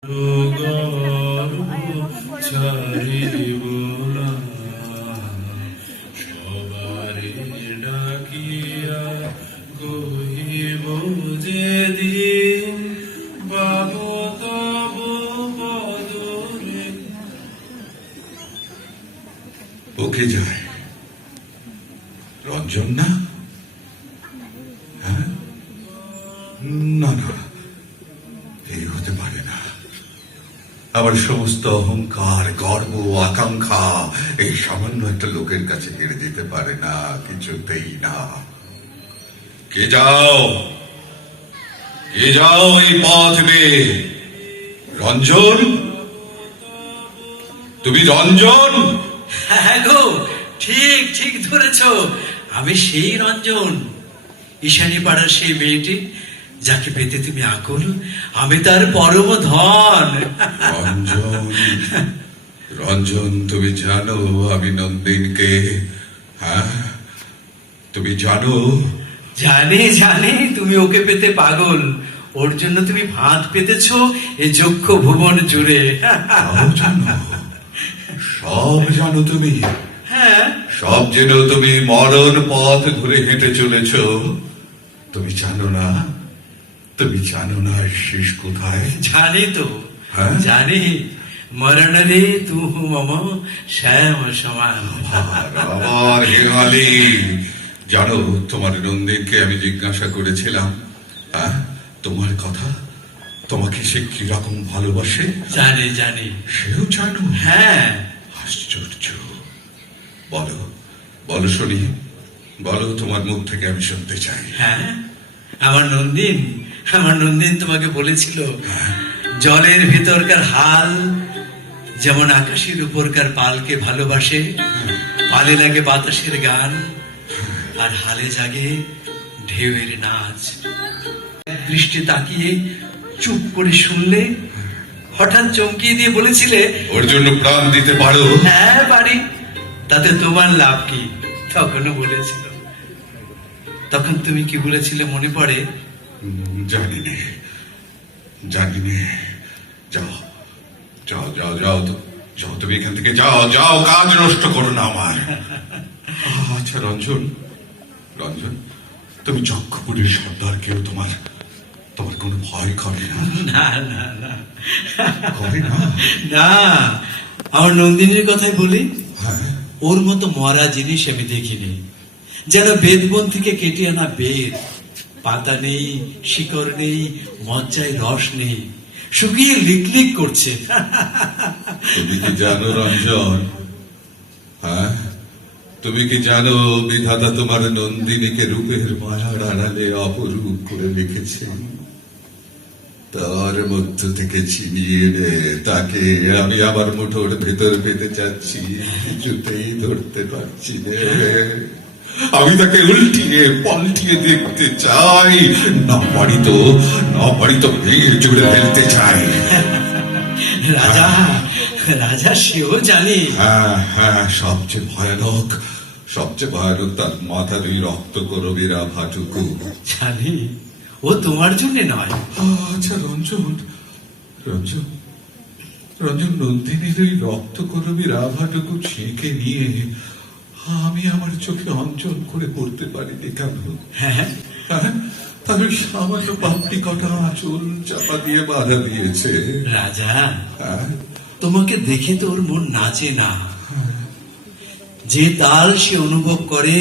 সবারে ডাকিয়া কহিব যেদিন পাব তব পদরে। ওকে যায় রঞ্জন না? হ্যাঁ, না না, এই হতে পারে না। আমার সমস্ত অহংকার, গর্ব, আকাঙ্ক্ষা এই সামান্য একটা লোকের কাছে হেরে যেতে পারে না, কিছুতেই না। কে যাও, কে যাও এই পথ বেয়ে? রঞ্জন, তুমি রঞ্জন? হ্যাঁ গো, ঠিক ঠিক ধরেছ, আমি সেই রঞ্জন, ঈশানী পাড়ার সেই মেয়েটি যাকে পেতে তুমি আকুল, আমি তার পরম ধন। রঞ্জন, রঞ্জন, তুমি জানো আমি নন্দিনকে? হ্যাঁ, তুমি জানো? জানি জানি, তুমি ওকে পেতে পাগল, ওর জন্য তুমি ভাত পেতেছ এ যক্ষ ভুবন জুড়ে। তাও জানো? সব জানো তুমি? হ্যাঁ, সব জেনে তুমি মরণ পথ ধরে হেঁটে চলেছ। তুমি জানো না, তুমি জানো না শেষ কোথায়? জানি তো, হ্যাঁ? জানি। মরণ রে তু মম শ্যাম সমান। আবার হেমালি, জানো তোমার নন্দিনকে আমি জিজ্ঞাসা করেছিলাম, হ্যাঁ, তোমার কথা, তোমাকে সে কিরকম ভালোবাসে? জানি জানি। সেও জানো? হ্যাঁ। আশ্চর্য। বলো, বলো শুনি, বলো, তোমার মুখ থেকে আমি শুনতে চাই। হ্যাঁ, আমার নন্দিন, আমার নন্দিন তোমাকে বলেছিল জলের ভেতরকার হাল যেমন আকাশের উপরকার পালকে ভালোবাসে, পালে লাগে বাতাসের গান আর হালে জাগে ঢেউয়ের নাচ। দৃষ্টি তাকিয়ে চুপ করে শুনলে, হঠাৎ চমকিয়ে দিয়ে বলেছিলে, ওর জন্য প্রাণ দিতে পারো? হ্যাঁ পারি, তাতে তোমার লাভ কি? তখনও বলেছিল। তখন তুমি কি বলেছিলে মনে পড়ে? জানি নে, জানি নে। যাও, যাও, যাও, যাও, যাও, তুমি এখান থেকে যাও, যাও, কাজ নষ্ট করো না আমার। আচ্ছা রঞ্জন, রঞ্জন, তুমি যক্ষপুরের সর্দারকেও তোমার তোমার কোনো ভয় করে না? না না না, করে না? না, আমার নন্দিনীর কথাই বলি, হ্যাঁ, ওর মতো মরা জিনিস আমি দেখিনি। যেন বেদবন থেকে কেটে আনা বেদ, পাতা নেই, শিকড় নেই, মজ্জায় রস নেই, শুকিয়ে লিকলিক করছে। তুমি কি জানো রঞ্জন, হ্যাঁ, তুমি কি জানো বিধাতা তোমার নন্দিনীকে রূপের মায়ার আড়ালে অপরূপ করে লিখেছে? তার মধ্য থেকে ছিনিয়ে এনে তাকে আমি আমার মুঠোর ভেতর পেতে চাচ্ছি, কিছুতেই ধরতে পারছি না। আমি তাকে উল্টিয়ে পাল্টিয়ে দেখতে চাই, না পারি তো, না পারি তো ভিড় জুড়ে ফেলতে চাই। রাজা, রাজা সেও জানি। হ্যাঁ হ্যাঁ, সবচেয়ে ভয়ানক, সবচেয়ে ভয়ানক তার মাথার ওই রক্ত করবীর আভাটুকু। জানি, ও তোমার জন্য নয়। আচ্ছা রঞ্জন, রঞ্জন, রঞ্জন, নন্দিনীর ওই রক্ত করবীর আভাটুকু ছেঁকে নিয়ে আমি আমার চোখে অঞ্চল করে পড়তে পারিনি কেন? হ্যাঁ, হ্যাঁ, তার ওই সামান্য পাপড়ি কটা আঁচল চাপা দিয়ে বাধা দিয়েছে। রাজা, হ্যাঁ, তোমাকে দেখে তো ওর মন নাচে না। যে তাল সে অনুভব করে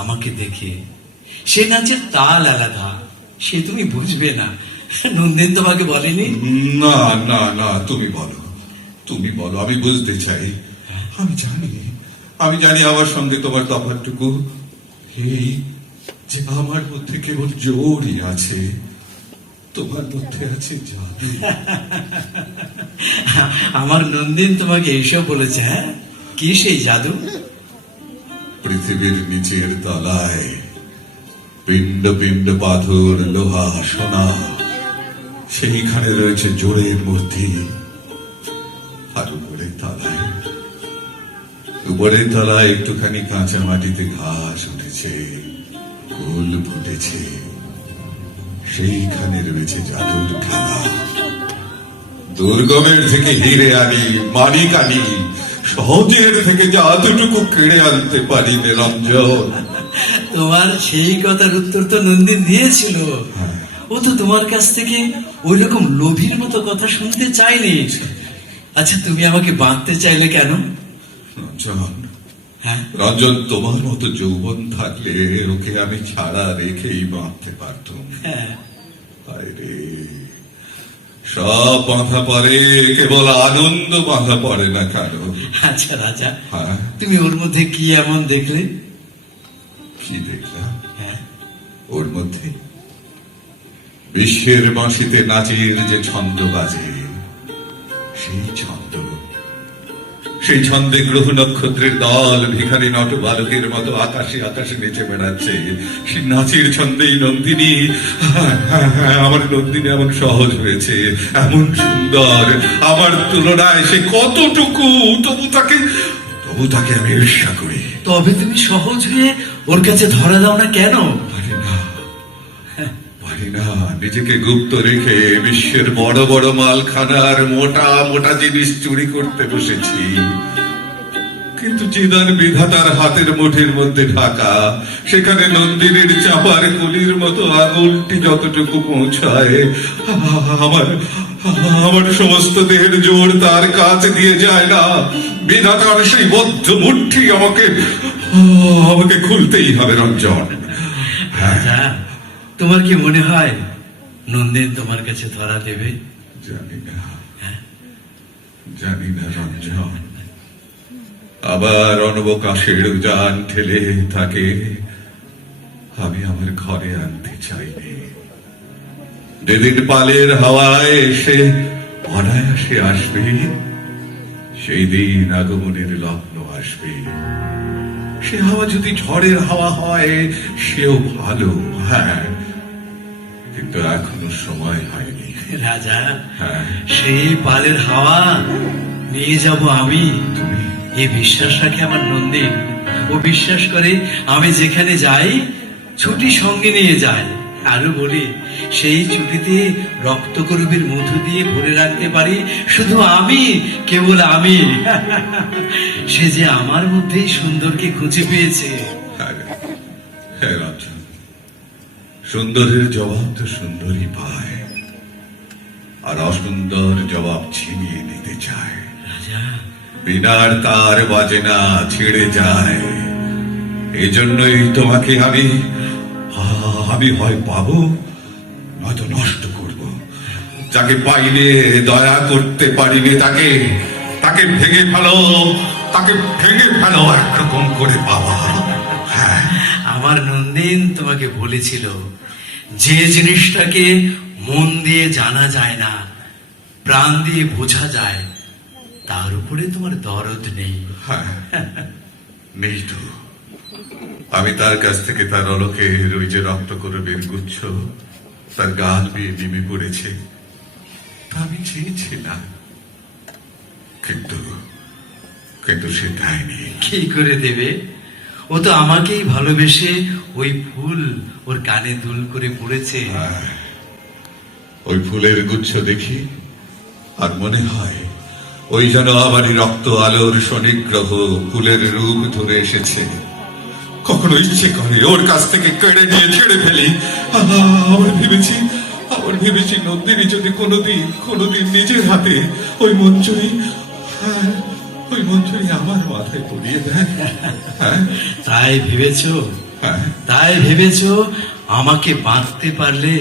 আমাকে দেখে, সে নাচের তাল আলাদা, সে তুমি বুঝবে না। নন্দিন তোমাকে বলেনি? না না না, তুমি বলো, তুমি বলো, আমি বুঝতে চাই। আমি জানি, আমি জানি আমার সঙ্গে তোমার তফাৎটুকু এই যে আমার মধ্যে কেবল জোরই আছে, তোমার মধ্যে আছে জাদু। আমার নন্দিন তোমাকে এইসব বলেছে? হ্যাঁ, কি সেই জাদু? পৃথিবীর নিচের তলায় পিণ্ড পিণ্ড পাথর, লোহা, সোনা, সেইখানে রয়েছে জোরের মূর্তি। আর উপরের তলায় একটুখানি কাঁচা মাটিতে ঘাস উঠেছে, ফুল ফুটেছে, সেইখানে রয়েছে জাদুর খেলা। দুর্গমের থেকে হিরে আনি, মানিক আনি, সহজের থেকে যতটুকু কেড়ে আনতে পারি নিরঞ্জন। তোমার সেই কথার উত্তর তো নন্দিন দিয়েছিল। ও তো তোমার কাছ থেকে ওই রকম লোভীর মতো কথা শুনতে চাইনি। আচ্ছা, তুমি আমাকে বাঁধতে চাইলে কেন? রঞ্জন, হ্যাঁ, রঞ্জন, তোমার মতো যৌবন থাকলে ওকে আমি ছাড়া রেখেই বাঁধতে পারতাম। হ্যাঁ, হায় রে, সব বাঁধা পড়ে, কেবল আনন্দ বাঁধা পড়ে না কারো। আচ্ছা রাজা, হ্যাঁ, তুমি ওর মধ্যে কি এমন দেখলে? কি দেখলাম হ্যাঁ, ওর মধ্যে? বিশ্বের বাঁশিতে নাচের যে ছন্দ বাজে, সেই ছন্দ, সেই ছন্দে গ্রহ নক্ষত্রের দল ভিখারি নট বালকের মতো আকাশে আকাশে নেচে বেড়াচ্ছে। সেই নাচের ছন্দেই নন্দিনী, আমার নন্দিনী এমন সহজ হয়েছে, এমন সুন্দর, আমার তুলনায় সে কতটুকু, তবু তাকে আমি ঈর্ষা করি। তবে তুমি সহজ হয়ে ওর কাছে ধরা দাও না কেন? পারি না, নিজেকে গুপ্ত রেখে বিশ্বের বড় বড় মালখানার মোটা মোটা জিনিস চুরি করতে বসেছি। কিন্তু চিদার বিধাতার হাতের মুঠির মধ্যে ঢাকা, সেখানে নন্দিনীর চাপার কুলির মতো আঙুলটি যতটুকু পৌঁছায়, আমার সমস্ত দেহের জোর তার কাছ দিয়ে যায় না। বিধাতার সেই বদ্ধ মুঠি আমাকে খুলতেই হবে রঞ্জন। রাজা, তোমার কি মনে হয় নন্দিন তোমার কাছে ধরা দেবে? জানি না রঞ্জন। আবার অনবকাশের উজান ঠেলে তাকে আমি আমার ঘরে আনতে চাইনি। যেদিন পালের হাওয়ায় এসে অনায়াসে আসবে, সেই দিন আগমনের লগ্ন আসবে। সে হাওয়া যদি ঝড়ের হাওয়া হয়, সেও ভালো। হ্যাঁ, কিন্তু এখনো সময় হয়নি। রাজা, হ্যাঁ, সেই পালের হাওয়া নিয়ে যাব আমি। তুমি এই বিশ্বাস রাখে আমার নন্দিন। ও বিশ্বাস করে আমি যেখানে যাই ছুটি সঙ্গে নিয়ে যাই। আরো বলি, সেই ছুটিতে রক্তকরবীর মধু দিয়ে ভরে রাখতে পারি শুধু আমি, কেবল আমি। সে যে আমার মধ্যেই সুন্দরকে খুঁজে পেয়েছে। হ্যাঁ রঞ্জন, সুন্দরের জবাব তো সুন্দরই পায়, আর অসুন্দর জবাব ছিনিয়ে নিতে চায়। রাজা, বিনার তার বাজে না, ছিঁড়ে যায়। এই জন্যই তোমাকে আমি হয় পাবো, নয়তো নষ্ট করব। যাকে পাইলে দয়া করতে পারিনি, তাকে ভেঙে ফেলো একরকম করে বাবা। হ্যাঁ, আমার নন্দিন তোমাকে বলেছিল, যে জিনিসটাকে মন দিয়ে জানা যায় না, প্রাণ দিয়ে বোঝা যায়, তার উপরে তোমার দরদ নেই। হ্যাঁ, নেই তো। আমি তার কাছ থেকে তার অলকের ওই যে রক্ত করবের গুচ্ছ তার গাল বেয়ে নেমে পড়েছে, তা আমি চেয়েছিলাম, কিন্তু সে দেয়নি। কি করে দেবে? ও তো আমাকেই ভালোবেসে ওই ফুল ওর কানে দুল করে পড়েছে। ওই ফুলের গুচ্ছ দেখি আর মনে হয় ওই যেন আমারই রক্ত আলোর শনিগ্রহ ফুলের রূপ ধরে এসেছে। কখনো ইচ্ছে করে ওর কাছ থেকে কেড়ে নিয়ে ছেড়ে ফেলি। আবার ভেবেছি নন্দিনী যদি কোনোদিন নিজের হাতে ওই মঞ্জুরি আমার মাথায় পরিয়ে দেয়। তাই ভেবেছো? তাই ভেবেছো আমাকে বাঁধতে পারলে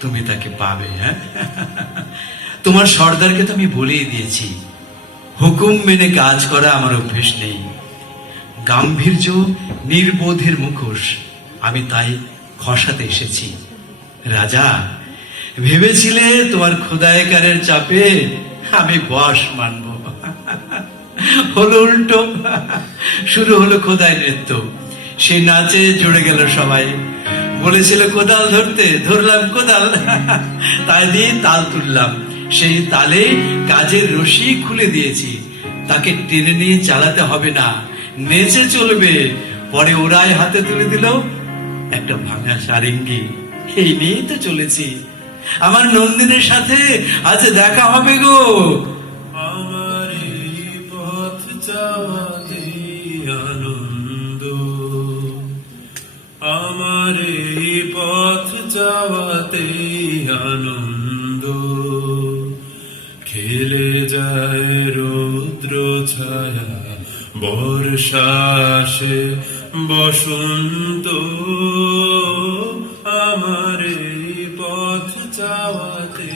তুমি তাকে পাবে? হ্যাঁ, তোমার সর্দারকে তো আমি বলেই দিয়েছি, হুকুম মেনে কাজ করা আমার অভ্যেস নেই। গাম্ভীর্য নির্বোধের মুখোশ, আমি তাই খসাতে এসেছি। রাজা, ভেবেছিলে তোমার খোদাইকারের চাপে আমি বশ মানব, হলো উল্টো। শুরু হলো খোদাই নৃত্য। সে নাচে জুড়ে গেল সবাই। বলেছিল কোদাল ধরতে, ধরলাম কোদাল, তাই দিয়ে তাল তুললাম। সেই তালে কাজের রশি খুলে দিয়েছি। তাকে টেনে নিয়ে চালাতে হবে না, নেচে চলবে। পরে ওরাই হাতে তুলে দিল একটা ভাঙা সারেঙ্গি। এই নিয়েই তো চলেছি। আমার নন্দিনীর সাথে আজ দেখা হবে গো। আমার এই পথ চাওয়াতে আনন্দ, আমার এই পথ চাওয়াতে আনন্দ, খেলে যায় রৌদ্র ছায়া বর্ষা আসে বসন্ত, আমার এই পথ চাওয়াতে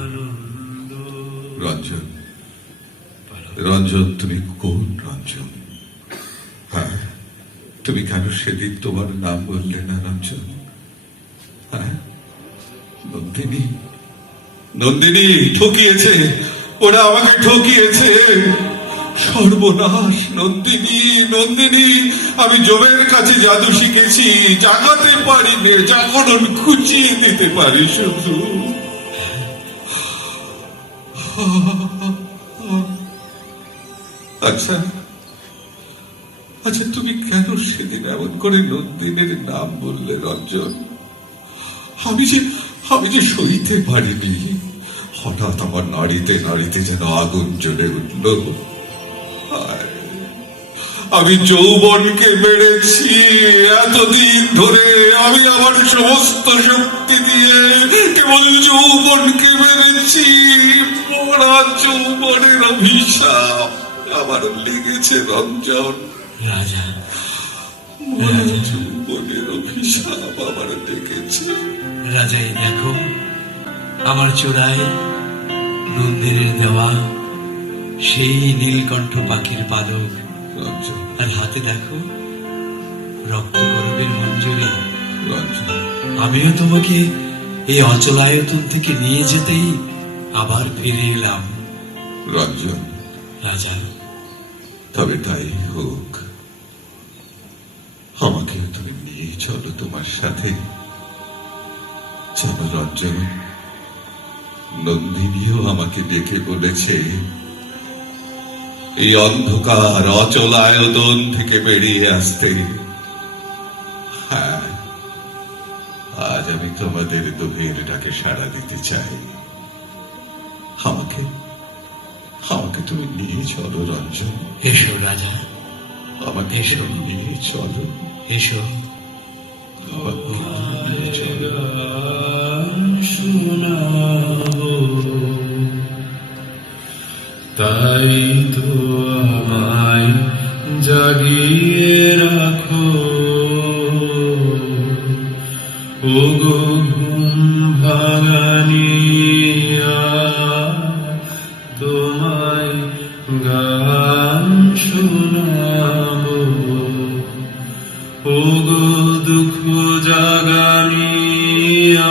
আনন্দ। রঞ্জন, রঞ্জন, তুমি কোন রঞ্জন? হ্যাঁ, তুমি কেন সেদিন তোমার নাম বললে না রঞ্জন? হ্যাঁ, নন্দিনী, নন্দিনী ঠকিয়েছে, ওরা আমাকে ঠকিয়েছে। সর্বনাশ! নন্দিনী, নন্দিনী, আমি জমের কাছে জাদু শিখেছি, জাগাতে পারি নে, জাগরণ খুঁচিয়ে দিতে পারি শুধু। আচ্ছা, আচ্ছা, তুমি কেন সেদিন এমন করে নন্দিনীর নাম বললে রঞ্জন? আমি যে সইতে পারিনি। হঠাৎ আমার নাড়িতে নাড়িতে যেন আগুন জ্বলে উঠল। আমি যৌবনকে মেরেছি এতদিন ধরে, আমি আমার সমস্ত শক্তি দিয়ে কেবল যৌবনকে মেরেছি। মরা যৌবনের অভিশাপ আমার লেগেছে রঞ্জন। রাজা, মরা যৌবনের অভিশাপ আমার লেগেছে। রাজা, এই দেখো আমার চূড়ায় নন্দিনীর দেওয়া সেই নীলকণ্ঠ পাখির পালক, রঞ্জন, আর হাতে দেখো রক্ত গর্বের মঞ্জুরি। রঞ্জন, আমিও তোমাকে এই অচলায়তন থেকে নিয়ে যেতেই আবার ফিরে এলাম। রঞ্জন, রাজা, তবে তাই হোক, আমাকেও তুমি নিয়ে চলো তোমার সাথে। চলো রঞ্জন, নন্দিনীও আমাকে দেখে বলেছে এই অন্ধকার অচলায়তন থেকে বেরিয়ে আসতে। হ্যাঁ, আজ আমি তোমাদের দোহের ডাকে সাড়া দিতে চাই। আমাকে আমাকে তুমি নিয়ে চলো রঞ্জন। এসো রাজা, আমাকে এসো। তুমি নিয়ে চলো। এসো। আমাকে নিয়ে চলো। গান শোনাবো, তাই তো আমায় জাগিয়ে রাখো। ওগো ঘুম ভাঙানিয়া, তোমায় গান শোনাবো। ওগো দুঃখ জাগানিয়া,